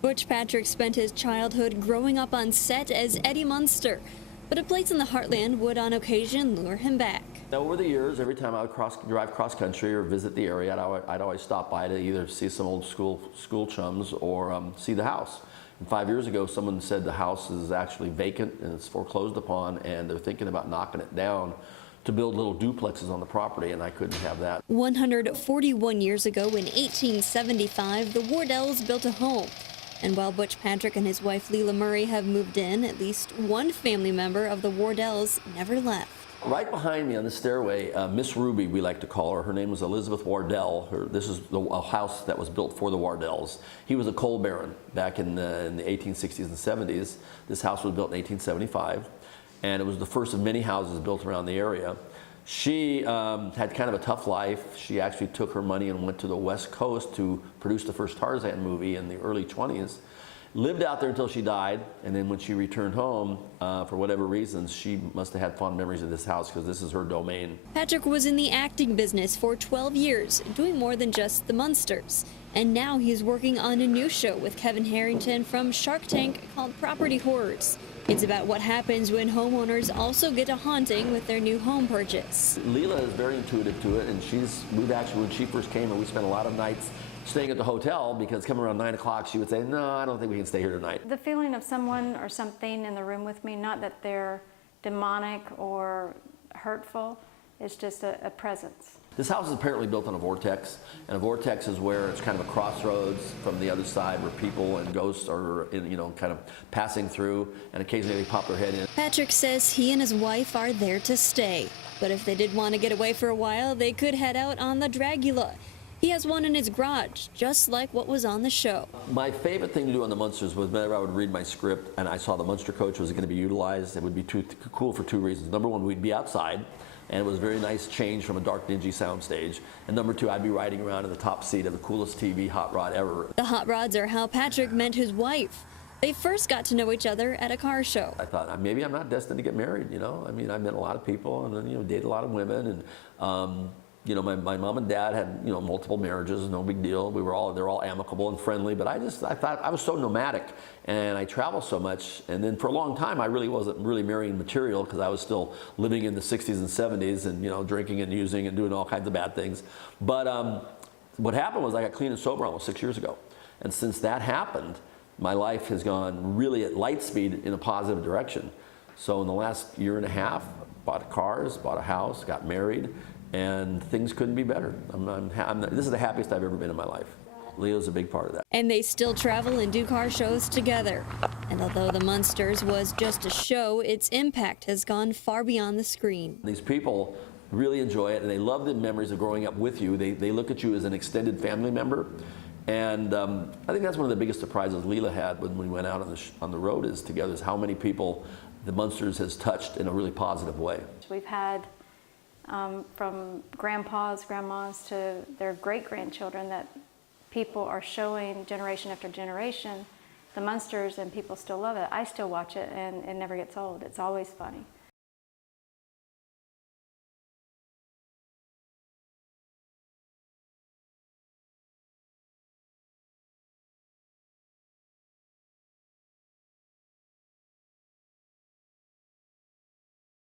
Butch Patrick spent his childhood growing up on set as Eddie Munster, but a place in the heartland would on occasion lure him back. Now, over the years, every time I would drive cross country or visit the area, I'd always stop by to either see some old school chums or see the house. And 5 years ago, someone said the house is actually vacant and it's foreclosed upon, and they're thinking about knocking it down to build little duplexes on the property, and I couldn't have that. 141 years ago, in 1875, the Wardells built a home. And while Butch Patrick and his wife Leila Murray have moved in, at least one family member of the Wardells never left. Right behind me on the stairway, Miss Ruby, we like to call her. Her name was Elizabeth Wardell. This is a house that was built for the Wardells. He was a coal baron back in the 1860s and 70s. This house was built in 1875, and it was the first of many houses built around the area. She had kind of a tough life. She actually took her money and went to the West Coast to produce the first Tarzan movie in the early 20s. Lived out there until she died, and then when she returned home, for whatever reasons, she must have had fond memories of this house because this is her domain. Patrick was in the acting business for 12 years, doing more than just the Munsters. And now he's working on a new show with Kevin Harrington from Shark Tank called Property Horrors. It's about what happens when homeowners also get a haunting with their new home purchase. Leila is very intuitive to it, and we've actually, when she first came, and we spent a lot of nights staying at the hotel because coming around 9 o'clock, she would say, "No, I don't think we can stay here tonight." The feeling of someone or something in the room with me, not that they're demonic or hurtful, it's just a presence. This house is apparently built on a vortex, and a vortex is where it's kind of a crossroads from the other side where people and ghosts are, kind of passing through, and occasionally they pop their head in. Patrick says he and his wife are there to stay, but if they did want to get away for a while, they could head out on the Dragula. He has one in his garage, just like what was on the show. My favorite thing to do on the Munsters was whenever I would read my script and I saw the Munster coach was going to be utilized, it would be cool for two reasons. Number one, we'd be outside, and it was a very nice change from a dark, dingy soundstage. And number two, I'd be riding around in the top seat of the coolest TV hot rod ever. The hot rods are how Patrick met his wife. They first got to know each other at a car show. I thought, maybe I'm not destined to get married, I mean, I met a lot of people and then, dated a lot of women, and my mom and dad had, multiple marriages, no big deal. They're all amicable and friendly, but I thought I was so nomadic and I travel so much. And then for a long time, I really wasn't really marrying material because I was still living in the 60s and 70s and, drinking and using and doing all kinds of bad things. But what happened was I got clean and sober almost 6 years ago. And since that happened, my life has gone really at light speed in a positive direction. So in the last year and a half, bought cars, bought a house, got married, and things couldn't be better. This is the happiest I've ever been in my life. Leo's a big part of that. And they still travel and do car shows together. And although the Munsters was just a show, its impact has gone far beyond the screen. These people really enjoy it, and they love the memories of growing up with you. They look at you as an extended family member. And I think that's one of the biggest surprises Leila had when we went out on the road together, is how many people the Munsters has touched in a really positive way. We've had from grandpas, grandmas to their great-grandchildren that people are showing generation after generation the Munsters, and people still love it. I still watch it, and it never gets old. It's always funny.